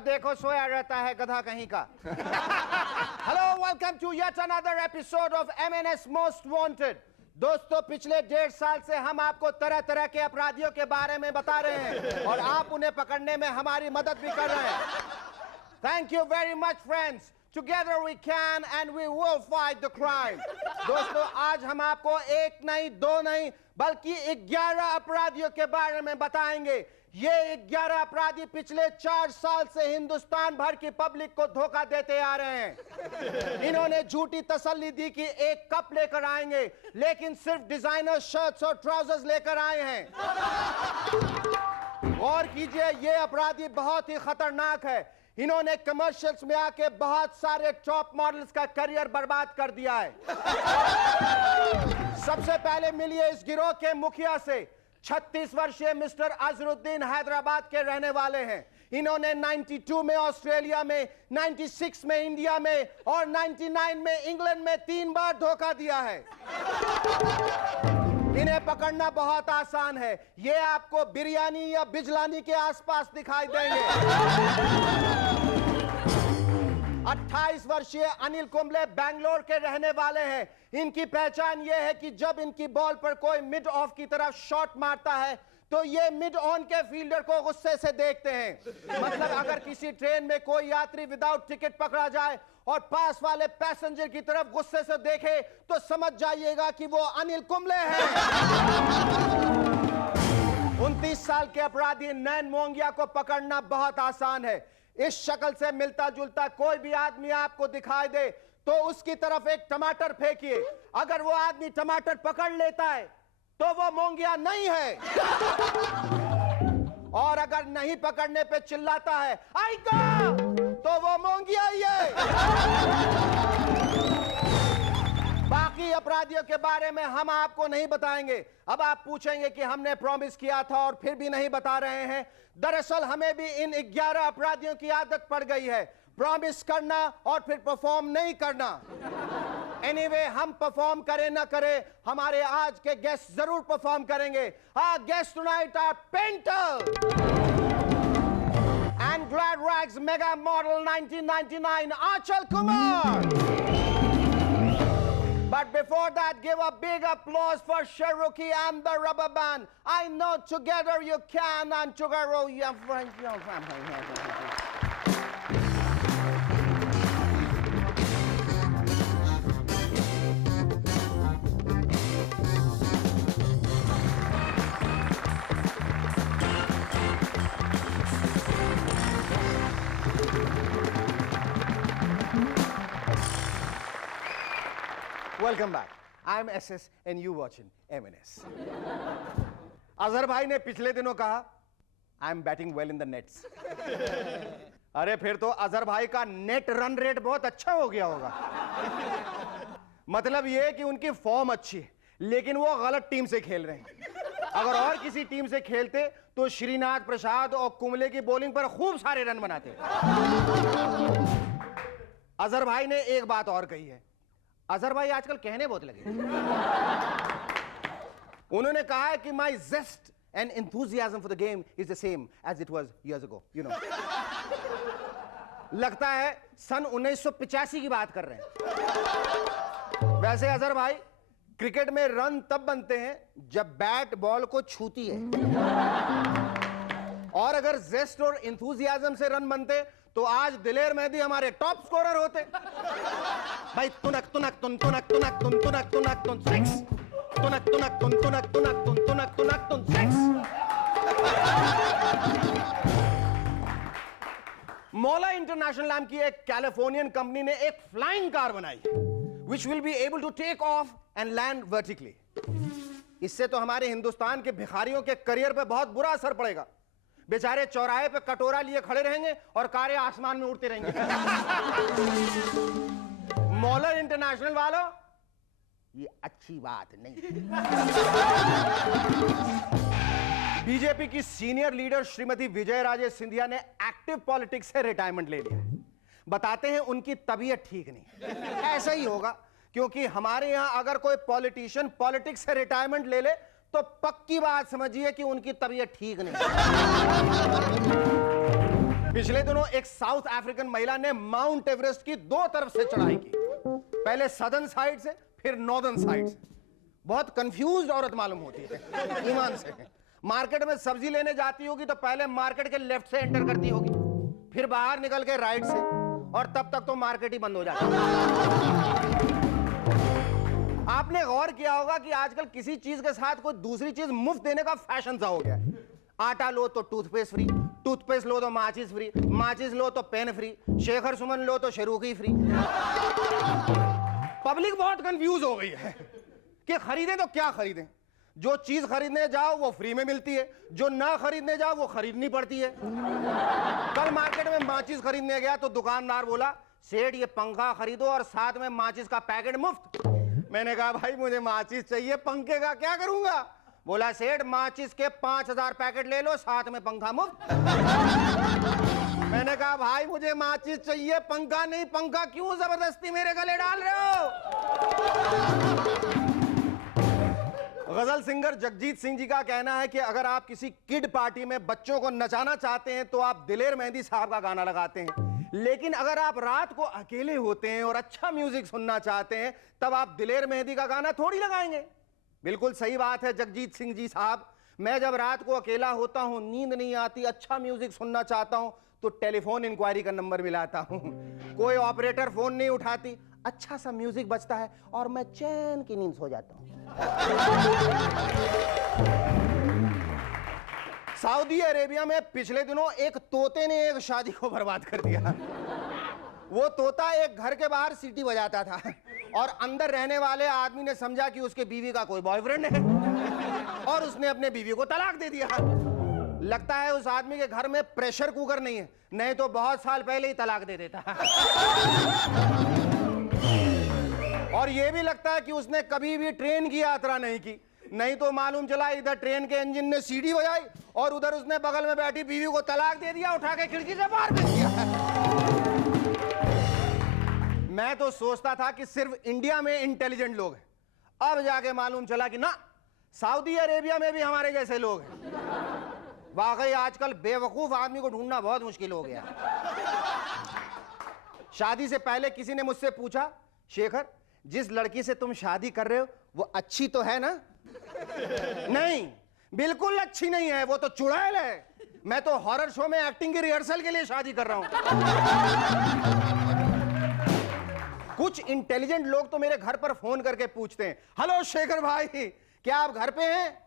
जब देखो सोया रहता है गधा कहीं का। Hello, welcome to yet another episode of MNS most wanted. दोस्तों, पिछले 1.5 साल से हम आपको तरह तरह के अपराधियों के बारे में बता रहे हैं और आप उन्हें पकड़ने में हमारी मदद भी कर रहे हैं। Thank you very much friends. Together we can and we will fight the crime. दोस्तों, आज हम आपको एक नहीं, दो नहीं, बल्कि 11 अपराधियों के बारे में बताएंगे। ये 11 अपराधी पिछले 4 साल से हिंदुस्तान भर की पब्लिक को धोखा देते आ रहे हैं। इन्होंने झूठी तसल्ली दी कि एक कप लेकर आएंगे, लेकिन सिर्फ डिजाइनर शर्ट्स और ट्राउजर्स लेकर आए हैं। गौर कीजिए, ये अपराधी बहुत ही खतरनाक है। इन्होंने कमर्शियल्स में आके बहुत सारे टॉप मॉडल्स का करियर बर्बाद कर दिया है। सबसे पहले मिलिए इस गिरोह के मुखिया से। 36 वर्षीय मिस्टर अजरुद्दीन हैदराबाद के रहने वाले हैं। इन्होंने 92 में ऑस्ट्रेलिया में, 96 में इंडिया में और 99 में इंग्लैंड में 3 बार धोखा दिया है। इन्हें पकड़ना बहुत आसान है। ये आपको बिरयानी या बिजलानी के आसपास दिखाई देंगे। 28 वर्षीय अनिल कुंबले बैंगलोर के रहने वाले हैं। इनकी पहचान यह है कि जब इनकी बॉल पर कोई मिड ऑफ की तरफ शॉट मारता है तो ये मिड ऑन के फील्डर को गुस्से से देखते हैं। मतलब अगर किसी ट्रेन में कोई यात्री विदाउट टिकट पकड़ा जाए और पास वाले पैसेंजर की तरफ गुस्से से देखे तो समझ जाइएगा कि वो अनिल कुंबले हैं। 29 साल के अपराधी नैन मोंगिया को पकड़ना बहुत आसान है। इस शक्ल से मिलता जुलता कोई भी आदमी आपको दिखाई दे तो उसकी तरफ एक टमाटर फेंकिए। अगर वो आदमी टमाटर पकड़ लेता है तो वो मोंगिया नहीं है, और अगर नहीं पकड़ने पे चिल्लाता है आइका तो वो मोंगिया ही है। बाकी अपराधियों के बारे में हम आपको नहीं बताएंगे। अब आप पूछेंगे कि हमने प्रॉमिस किया था और फिर भी नहीं बता रहे हैं। दरअसल हमें भी इन 11 अपराधियों की आदत पड़ गई है, प्रॉमिस करना और फिर परफॉर्म नहीं करना। एनीवे, हम परफॉर्म करें ना करें, हमारे आज के गेस्ट जरूर परफॉर्म करेंगे। Our guest tonight are Painter and Glad Rags Mega Model 1999 Achal Kumar. But before that, give a big applause for Cherokee and the Rubber Band. I know together you can, and together you friends. Welcome back. I'm SS and you watching MNS. Azhar भाई ने पिछले दिनों कहा I'm batting well in the nets. अरे फिर तो अजहर भाई का नेट रन रेट बहुत अच्छा हो गया होगा। मतलब ये कि उनकी फॉर्म अच्छी है, लेकिन वो गलत टीम से खेल रहे हैं। अगर और किसी टीम से खेलते तो श्रीनाथ प्रसाद और कुंबले की बॉलिंग पर खूब सारे रन बनाते। अजहर भाई ने एक बात और कही है। अजहर भाई आजकल कहने बहुत लगे। उन्होंने कहा है कि my zest and enthusiasm for the game is the same as it was years ago, you know. लगता है सन 1985 की बात कर रहे हैं। वैसे अजहर भाई, क्रिकेट में रन तब बनते हैं जब बैट बॉल को छूती है, और अगर जेस्ट और इंथुजियाज्म से रन बनते तो आज दिलेर मेहदी हमारे टॉप स्कोरर होते। भाई तुनक तुनक तुन तुनक तुनक तुन तुनक तुनक तुन सिक्स, तुनक तुनक तुन तुनक तुनक तुन तुनक तुनक तुन सिक्स। मौला इंटरनेशनल नाम की एक कैलिफोर्नियन कंपनी ने एक फ्लाइंग कार बनाई which will be able to take off and land vertically. इससे तो हमारे हिंदुस्तान के भिखारियों के करियर पे बहुत बुरा असर पड़ेगा। बेचारे चौराहे पे कटोरा लिए खड़े रहेंगे और कारें आसमान में उड़ते रहेंगे। मॉलर इंटरनेशनल वालों, ये अच्छी बात नहीं। बीजेपी की सीनियर लीडर श्रीमती विजय राजे सिंधिया ने एक्टिव पॉलिटिक्स से रिटायरमेंट ले लिया है। बताते हैं उनकी तबीयत ठीक नहीं। ऐसा ही होगा, क्योंकि हमारे यहां अगर कोई पॉलिटिशियन पॉलिटिक्स से रिटायरमेंट ले ले तो पक्की बात समझिए कि उनकी तबीयत ठीक नहीं। पिछले दिनों एक साउथ अफ्रीकन महिला ने माउंट एवरेस्ट की 2 तरफ से चढ़ाई की, पहले सदर्न साइड से फिर नॉर्दर्न साइड से। बहुत कंफ्यूज्ड औरत मालूम होती है ईमान से। मार्केट में सब्जी लेने जाती होगी तो पहले मार्केट के लेफ्ट से एंटर करती होगी, फिर बाहर निकल के राइट से, और तब तक तो मार्केट ही बंद हो जाता है। आपने गौर किया होगा कि आजकल किसी चीज के साथ कोई दूसरी चीज मुफ्त देने का फैशन सा हो गया है। आटा लो तो टूथपेस्ट फ्री, टूथपेस्ट लो तो माचिस फ्री, माचिस लो तो पेन फ्री, शेखर सुमन लो तो शेरूकी फ्री। पब्लिक बहुत कंफ्यूज हो गई है कि खरीदें तो क्या खरीदें। जो चीज खरीदने जाओ वो फ्री में मिलती है, जो ना खरीदने जाओ वो खरीदनी पड़ती है। कल मार्केट में माचिस खरीदने गया तो दुकानदार बोला, सेठ ये पंखा खरीदो और साथ में माचिस का पैकेट मुफ्त। मैंने कहा भाई मुझे माचिस चाहिए, पंखे का क्या करूंगा? बोला सेठ माचिस के 5000 पैकेट ले लो, साथ में पंखा मुफ्त। मैंने कहा भाई मुझे माचिस चाहिए, पंखा नहीं। पंखा क्यों जबरदस्ती मेरे गले डाल रहे हो? गजल सिंगर जगजीत सिंह जी का कहना है कि अगर आप किसी किड पार्टी में बच्चों को नचाना चाहते हैं तो आप दिलेर मेहंदी साहब का गाना लगाते हैं, लेकिन अगर आप रात को अकेले होते हैं और अच्छा म्यूजिक सुनना चाहते हैं तब आप दिलेर मेहंदी का गाना थोड़ी लगाएंगे। बिल्कुल सही बात है जगजीत सिंह जी साहब। मैं जब रात को अकेला होता हूं, नींद नहीं आती, अच्छा म्यूजिक सुनना चाहता हूं तो टेलीफोन इंक्वायरी का नंबर मिलाता हूं। कोई ऑपरेटर फोन नहीं उठाती, अच्छा सा म्यूजिक बजता है और मैं चैन की नींद सो जाता हूं। सऊदी अरेबिया में पिछले दिनों एक तोते ने एक शादी को बर्बाद कर दिया। वो तोता एक घर के बाहर सीटी बजाता था और अंदर रहने वाले आदमी ने समझा कि उसके बीवी का कोई बॉयफ्रेंड है और उसने अपने बीवी को तलाक दे दिया। लगता है उस आदमी के घर में प्रेशर कुकर नहीं है, नहीं तो बहुत साल पहले ही तलाक दे देता। और यह भी लगता है कि उसने कभी भी ट्रेन की यात्रा नहीं की, नहीं तो मालूम चला इधर ट्रेन के इंजन ने सीटी बजाई और उधर उसने बगल में बैठी बीवी को तलाक दे दिया, उठा के खिड़की से बाहर कर दिया। मैं तो सोचता था कि सिर्फ इंडिया में इंटेलिजेंट लोग हैं, अब जाके मालूम चला कि ना, सऊदी अरेबिया में भी हमारे जैसे लोग हैं। वाकई आजकल बेवकूफ आदमी को ढूंढना बहुत मुश्किल हो गया। शादी से पहले किसी ने मुझसे पूछा, शेखर जिस लड़की से तुम शादी कर रहे हो वो अच्छी तो है ना? नहीं, बिल्कुल अच्छी नहीं है, वो तो चुड़ैल है। मैं तो हॉरर शो में एक्टिंग की रिहर्सल के लिए शादी कर रहा हूं। कुछ इंटेलिजेंट लोग तो मेरे घर पर फोन करके पूछते हैं, हेलो शेखर भाई क्या आप घर पे हैं?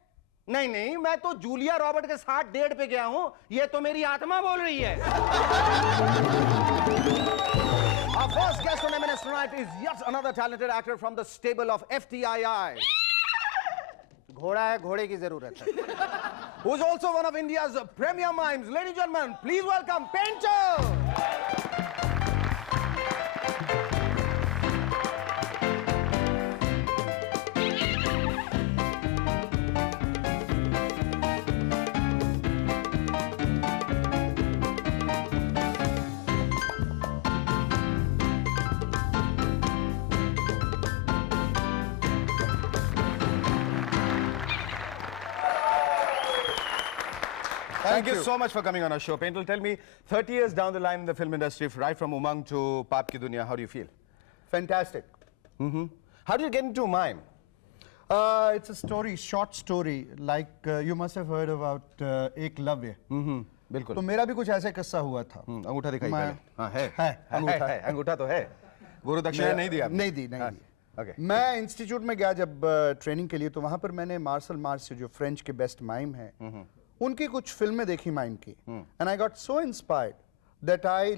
नहीं नहीं, मैं तो जूलिया रॉबर्ट के साथ डेट पे गया हूं, ये तो मेरी आत्मा बोल रही है। Our first guest on M&S tonight is yet another talented actor from the stable of FTII. घोड़ा है, घोड़े की जरूरत है। Who's also one of India's premier mimes. Ladies and gentlemen, please welcome Painter. Thank you so much for coming on our show. Painter, tell me, 30 years down the line in the film industry, right from Umang to Paap Ki Duniya, how do you feel? Fantastic. How do you get into mime? It's a story, short story, like you must have heard about Eklavya. बिल्कुल। तो मेरा भी कुछ ऐसा किस्सा हुआ था। अंगूठा दिखाई पहले। हाँ है अंगूठा है, अंगूठा तो है। गुरु दक्षिणा नहीं दिया? नहीं दी। Okay. मैं इंस्टीट्यूट में गया जब ट्रेनिंग के लिए, तो वहां पर मैंने मार्शल आर्ट्स से जो फ्रेंच के बेस्ट माइम हैं, उनकी कुछ फिल्में देखी माइम की, and I got so inspired that I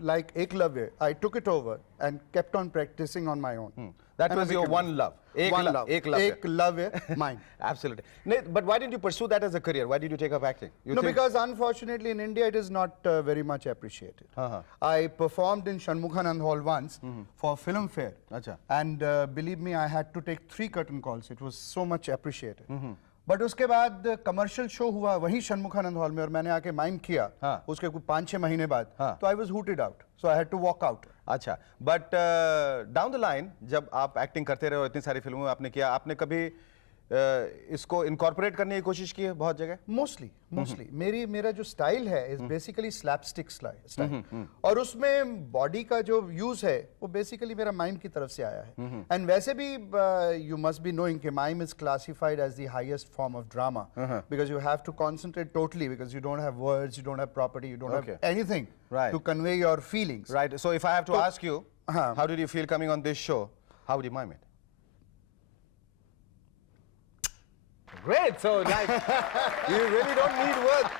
like Eklavya, I took it over and kept on practicing on my own. That was your one love. Eklavya, mine. Absolutely. No, but why didn't you pursue that as a career? Why did you take up acting? Because unfortunately in India it is not very much appreciated. I performed in Shanmukhanand Hall once for film fair. And believe me, I had to take 3 curtain calls. It was so much appreciated. But उसके बाद commercial show हुआ वही Shanmukhananda hall में और मैंने आके mime किया, उसके कुछ 5-6 महीने बाद, तो I was hooted out, so I had to walk out. अच्छा, बट डाउन द लाइन जब आप एक्टिंग करते रहे हो, इतनी सारी फिल्मों में आपने किया, आपने कभी इसको इनकॉर्पोरेट करने की कोशिश की है बहुत जगह? मोस्टली मेरा जो स्टाइल है इज बेसिकली स्लैपस्टिक स्टाइल, और उसमें बॉडी का जो यूज है वो बेसिकली मेरा माइम की तरफ से आया है. एंड वैसे भी यू मस्ट बी नोइंग कि mime is classified as the highest form of drama, because you have to concentrate totally, because you don't have words, you don't have property, you don't have anything to convey your feelings. Right. So if I have to ask you, how did you feel coming on this show? How would you mime it? Great. So like, you really don't need words.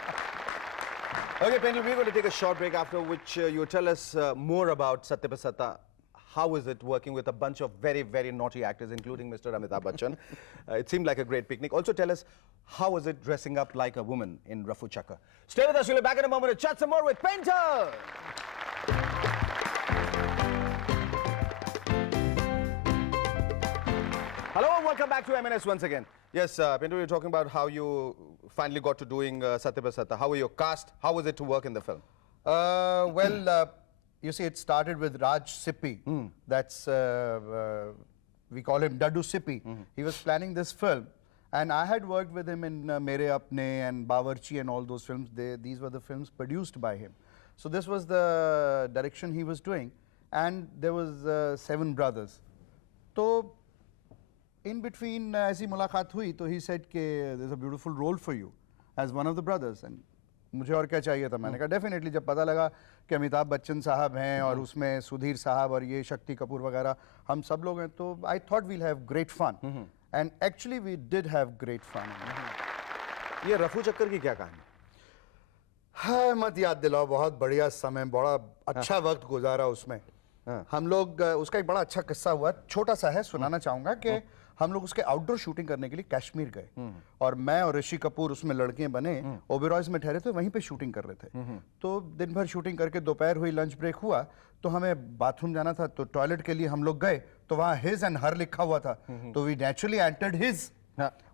Okay, Penny, we're going to take a short break, after which you tell us more about Satya Pe Sata. How is it working with a bunch of very, very naughty actors, including Mr. Amitabh Bachchan? It seemed like a great picnic. Also tell us, how is it dressing up like a woman in Rafu Chakkar? Stay with us. We'll be back in a moment to chat some more with Painter. Hello and welcome back to M&S once again. Yes, Pinto, you're talking about how you finally got to doing Satya Pe Sata. How were your cast? How was it to work in the film? You see, it started with Raj Sippy. That's, we call him Daddu Sippy. He was planning this film. And I had worked with him in Mere Apne and Bawarchi and all those films. These were the films produced by him. So this was the direction he was doing. And there was 7 brothers. So in between, as he mulaqat hui, so he said, there's a beautiful role for you as one of the brothers. And मुझे और क्या चाहिए था? मैंने कहा definitely जब पता लगा कि अमिताभ बच्चन साहब हैं और उसमें सुधीर साहब और ये शक्ति कपूर वगैरह हम सब लोग हैं, तो I thought we'll have great fun, and actually we did have great fun. ये रफू चक्कर की क्या कहानी? हाँ, मत याद दिलाओ, बहुत बढ़िया समय, बड़ा अच्छा वक्त गुजारा उसमें. हम लोग, उसका एक बड़ा अच्छा किस्सा हुआ, छोटा सा है, सुनाना चाहूंगा कि हम लोग उसके आउटडोर शूटिंग करने के लिए कश्मीर गए, और मैं और ऋषि कपूर उसमें लड़के बने, ओबेरॉयज में ठहरे थे, वहीं पे शूटिंग कर रहे थे. तो दिन भर शूटिंग करके दोपहर हुई, लंच ब्रेक हुआ, तो हमें बाथरूम जाना था, तो टॉयलेट के लिए हम लोग गए, तो वहाँ हिज एंड हर लिखा हुआ था, तो वी नेचुरली एंटर्ड हिज.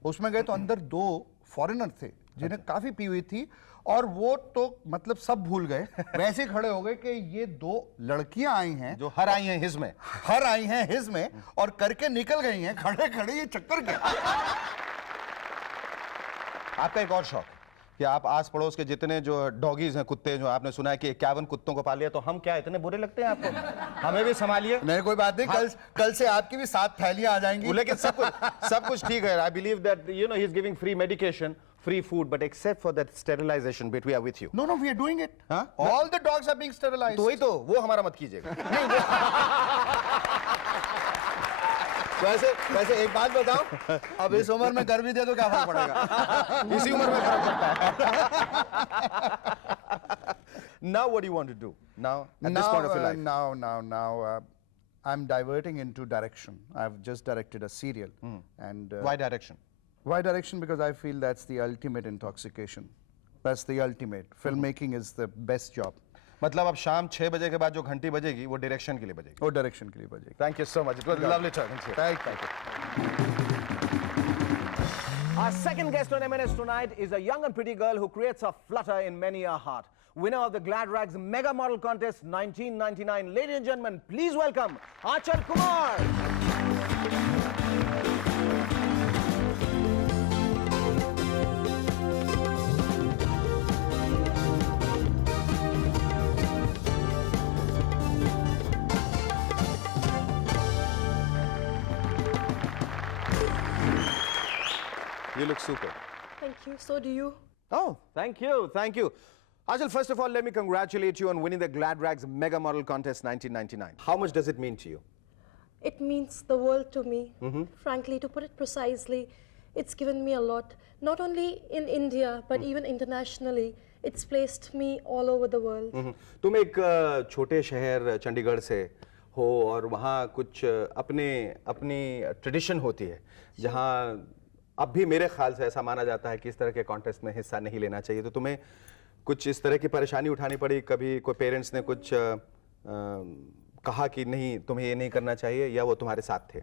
उसमें गए तो अंदर 2 फॉरेनर थे जिन्हें काफी पी हुई थी, और वो तो मतलब सब भूल गए, वैसे खड़े हो गए कि ये 2 लड़कियां आई हैं जो हर आई हैं हिज में, हर आई हैं हिज में, और करके निकल गई हैं खड़े खड़े. ये चक्कर क्या? आपका एक और शौक कि आप आस पड़ोस के जितने जो डॉगीज हैं, कुत्ते, जो आपने सुना है कि 51 कुत्तों को पाल लिया, तो हम क्या इतने बुरे लगते हैं आपको? हमें भी संभालिए. नहीं, कोई बात नहीं, कल से आपकी भी 7 थैलियां आ जाएंगी. लेकिन सब कुछ ठीक है. I believe that you know he is giving free medication, free food, but except for that sterilization bit, we are with you. No, we are doing it. All the dogs are being sterilized. तो वही तो, वो हमारा मत कीजिएगा. वैसे एक बात बताओ, अब इस उम्र में कर भी दे तो क्या फर्क पड़ेगा? इसी उम्र में फर्क पड़ता है. Now what do you want to do? Now, at this point of your life? Now, I'm diverting into direction. I've just directed a serial. And why direction? Why direction? Because I feel that's the ultimate intoxication. That's the ultimate. Filmmaking is the best job. मतलब अब शाम 6 बजे के बाद जो घंटी बजेगी वो direction के लिए बजेगी. वो डायरेक्शन के लिए बजेगी. Thank you so much. It was lovely talking to you. Thank you. Our second guest on M&S tonight is a young and pretty girl who creates a flutter in many a heart. Winner of the Glad Rags Mega Model Contest 1999. Ladies and gentlemen, please welcome Aanchal Kumar. You look super. Thank you. So do you. Oh, thank you. Thank you. Aanchal, first of all, let me congratulate you on winning the Glad Rags Mega Model Contest 1999. How much does it mean to you? It means the world to me. Frankly, to put it precisely, it's given me a lot. Not only in India, but even internationally. It's placed me all over the world. तुम एक छोटे शहर चंडीगढ़ से हो और वहाँ कुछ अपनी ट्रेडिशन होती है जहाँ अब भी मेरे ख्याल से ऐसा माना जाता है कि इस तरह के कॉन्टेस्ट में हिस्सा नहीं लेना चाहिए. तो तुम्हें कुछ इस तरह की परेशानी उठानी पड़ी? कभी कोई पेरेंट्स ने कुछ कहा कि नहीं तुम्हें ये नहीं करना चाहिए, या वो तुम्हारे साथ थे?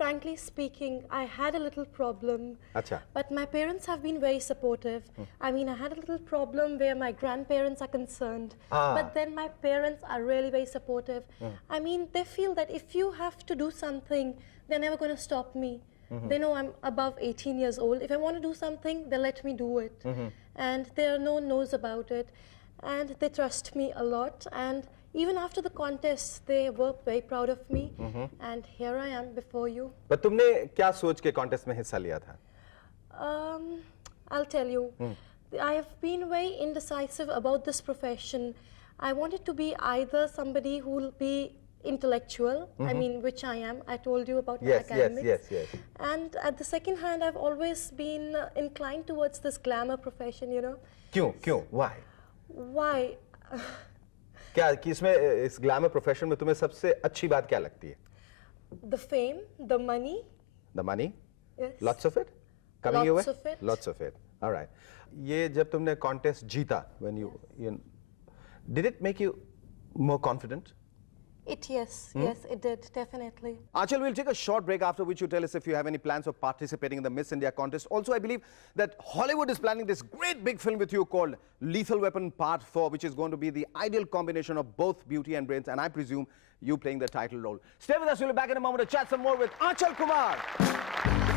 Frankly speaking, I had a little problem. Acha. But my parents have been very supportive. I mean, I had a little problem where my grandparents are concerned. But then my parents are really very supportive. I mean, they feel that if you have to do something, they're never going to stop me. They know I'm above 18 years old. If I want to do something, they let me do it. And there are no no's about it. And they trust me a lot. And even after the contest, they were very proud of me. And here I am before you. पर तुमने क्या सोच के contest में हिस्सा लिया था? I'll tell you. I have been very indecisive about this profession. I wanted to be either somebody who will be intellectual, I mean, which I am. I told you about my academics. Yes. And at the second hand, I've always been inclined towards this glamour profession, you know. क्यों? Why? Why? क्या कि इसमें इस glamour profession में तुम्हें सबसे अच्छी बात क्या लगती है? The fame, the money. The money? Yes. Lots of it? Coming your way? Lots of it. Lots of it. All right. ये जब तुमने कॉन्टेस्ट जीता, when you did it make you more confident? Yes, it did, definitely. Achal, we'll take a short break, after which you tell us if you have any plans of participating in the Miss India contest. Also, I believe that Hollywood is planning this great big film with you called Lethal Weapon Part 4, which is going to be the ideal combination of both beauty and brains, and I presume you playing the title role. Stay with us, we'll be back in a moment to chat some more with Achal Kumar.